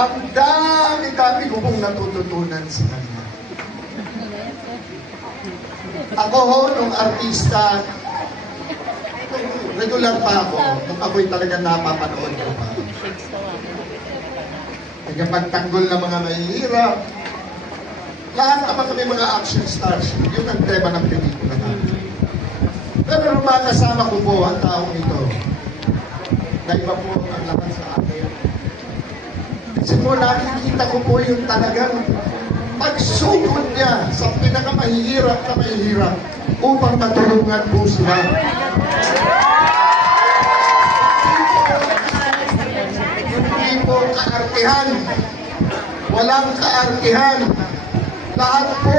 Ang dami-dami ko pong natututunan sa kanya. Ako ho, nung artista, regular pa ako, nung ako'y talagang napapanood ko pa. Nagpagtanggol ng mga mahihirap. Lahat naman kami mga action stars. Yun ang tema ng pelikula natin. Pero nung makasama ko po ang taong ito, na iba po ang lakas sa akin. Kasi po nakikita ko po yung talagang pagsugod niya sa pinakamahihirap na mahihirap upang matulungan po sila. Hindi po kaartihan. Walang kaartihan. Lahat po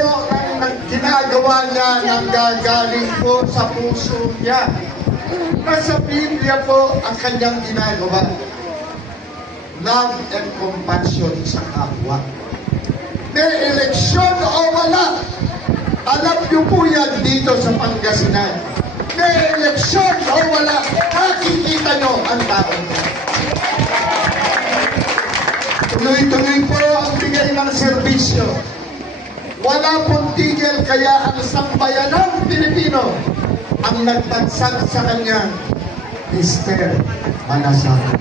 ng ginagawa niya nang gagaling po sa puso niya. Nasa Biblia po ang kanyang ginagawa. Love and compassion sa kapwa. May eleksyon o wala. Alam niyo po yan dito sa Pangasinan. May eleksyon o wala. Nakikita niyo ang tao niya. Tuloy-tuloy po ang bigay ng serbisyo. Wala pong tigil, kaya ang sambayanang Pilipino ang nagtagsag sa kanya, Mr. Malasakit.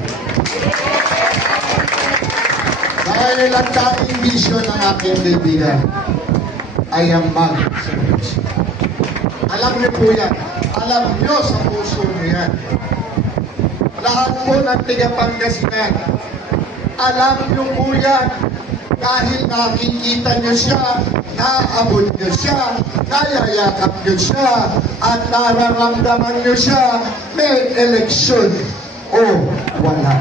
Dahil ang dating vision ng aking kaibigan ay ang mag-serbisyo. Alam niyo po yan. Alam niyo sa puso niyo yan. Lahat po ng tiga-Pangasinan, alam niyo po yan. Dahil nakikita niyo siya, naabot niyo siya, nayayakap niyo siya, at nararamdaman niyo siya, may eleksyon o wala.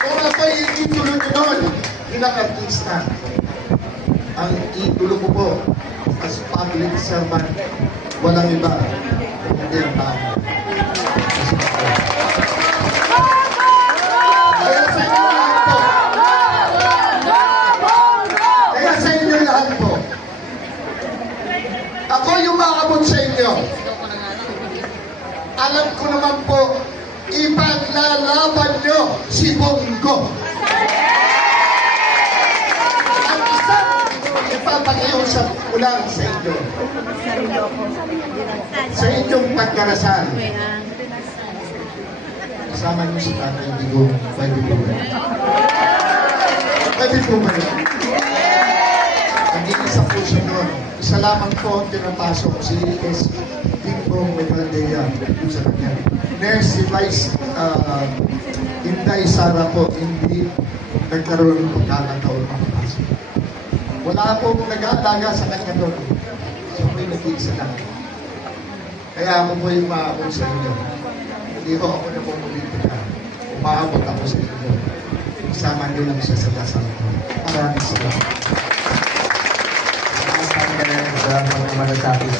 Kung ako'y ititulo niyo doon, bilang artista, ang itulo ko po as public servant, walang iba, hindi ang tao. Ako yung makabot sa inyo. Alam ko naman po, ipaglalaban nyo si Bongo. Ang isang ipapakiusap ko lang sa inyo. Sa inyong pagkarasal. Kasama nyo si Tatay Digong. Pwede po ba? Pwede po ba? Nag-iisa po siya noon. Isa lamang po ang pinapasok si S. Digong Mecaldea sa kanya. Next, si Vice Inday Sara po, hindi nagkaroon ng pagkakataon ng pasok. Wala pong nag-aalaga sa kanya doon. So, may nag-iisa lang. Kaya ako po yung maabot sa inyo. Hindi ko ako na pumulitika. Umaabot ako sa inyo. Isama nyo lang siya sa dasal ko. Maraming salamat. Salamat naman sa akin.